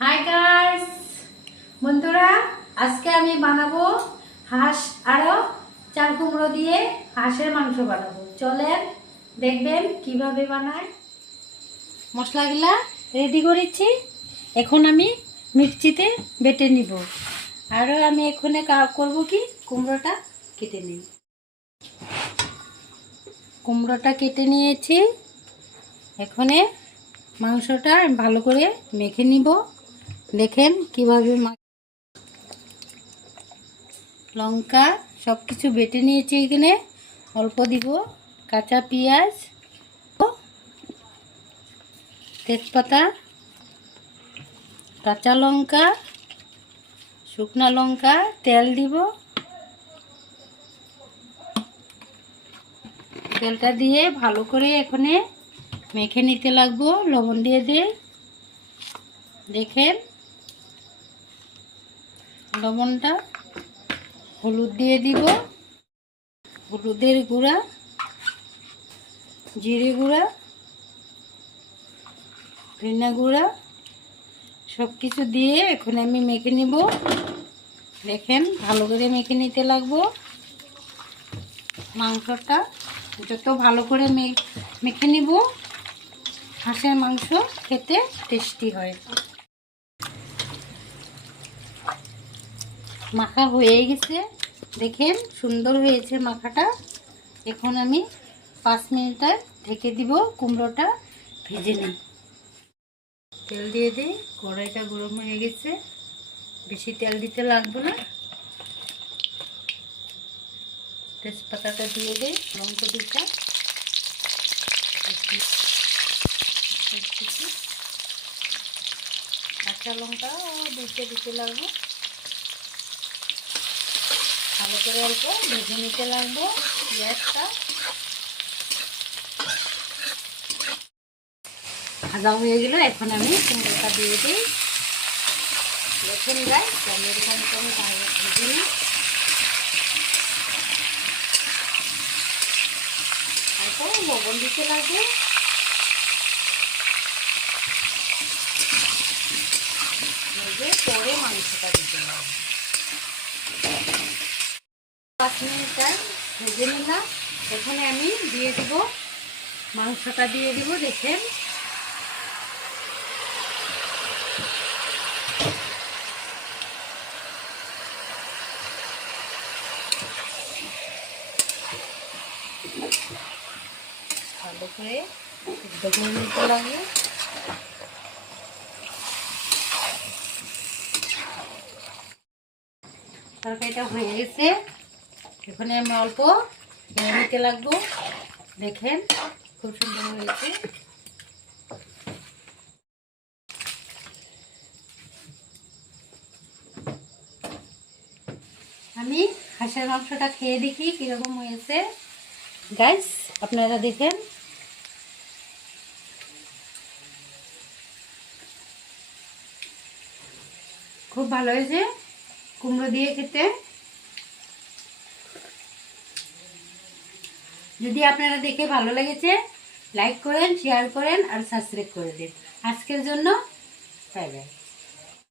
Hi guys বন্ধুরা, আজকে আমি বানাবো হাঁস আরো চাল কুমড়ো দিয়ে হাঁসের মাংস বানাবো। চলেন দেখবেন কিভাবে বানায়। মশলাগুলা রেডি করেছি, এখন আমি মিক্সিতে বেটে নিব। আরও আমি এখানে করব কি, কুমড়োটা কেটে নিই। কুমড়োটা কেটে নিয়েছি, এখানে মাংসটা ভালো করে মেখে নিব। দেখেন কিভাবে লঙ্কা সব কিছু বেটে নিয়েছি, এখানে অল্প দিব, কাঁচা পেঁয়াজ, তেজপাতা, কাঁচা লঙ্কা, শুকনা লঙ্কা, তেল দিব। তেলটা দিয়ে ভালো করে এখানে মেখে নিতে লাগবো, লবণ দিয়ে দেখেন লবণটা, হলুদ দিয়ে দিব, হলুদের গুঁড়া, জিরে গুঁড়া, ধনিয়া গুঁড়া সব কিছু দিয়ে এখন আমি মেখে নিব। দেখেন ভালো করে মেখে নিতে লাগবো। মাংসটা যত ভালো করে মেখে নিব, হাঁসের মাংস খেতে টেস্টি হয়। মাখা হয়ে গেছে, দেখেন সুন্দর হয়েছে মাখাটা। এখন আমি 5 মিনিট ঢেকে দিব, কুমড়োটা ভেজে নিই। তেল দিয়ে দিই, কড়াইটা গরম হয়ে গেছে, বেশি তেল দিতে লাগবে না। তেজপাতাটা দিয়ে দিই, লঙ্কা দুটা, কাঁচা লঙ্কা দিতে লাগবে। ভালো করে অল্প ভেজে নিতে লাগবো পেঁয়াজটা। ভাজা হয়ে গেল, এখন আমি কুমড়োটা দিয়ে দিই। দেখেন গাইস, আমি এরকম করে ভেজে নিই। তারপর লবণ দিতে লাগবে, পরে মাংসটা দিতে লাগবে। 5 মিনিট ভেজে নিলাম, এখানে আমি দিয়ে দিব মাংসটা দিয়ে দিব। দেখেন ভালো করে সিদ্ধ করে নিতে লাগবে। তরকারিটা হয়ে গেছে, এখানে আমি অল্প নিয়ে নিতে লাগবো। দেখেন খুব সুন্দর হয়েছে। আমি হাঁসের মাংসটা খেয়ে দেখি কিরকম হয়েছে। গাইস আপনারা দেখেন, খুব ভালো হয়েছে কুমড়ো দিয়ে খেতে। যদি আপনারা দেখে ভালো লেগেছে, লাইক করেন, শেয়ার করেন আর সাবস্ক্রাইব করে দিন। আজকের জন্য বাই বাই।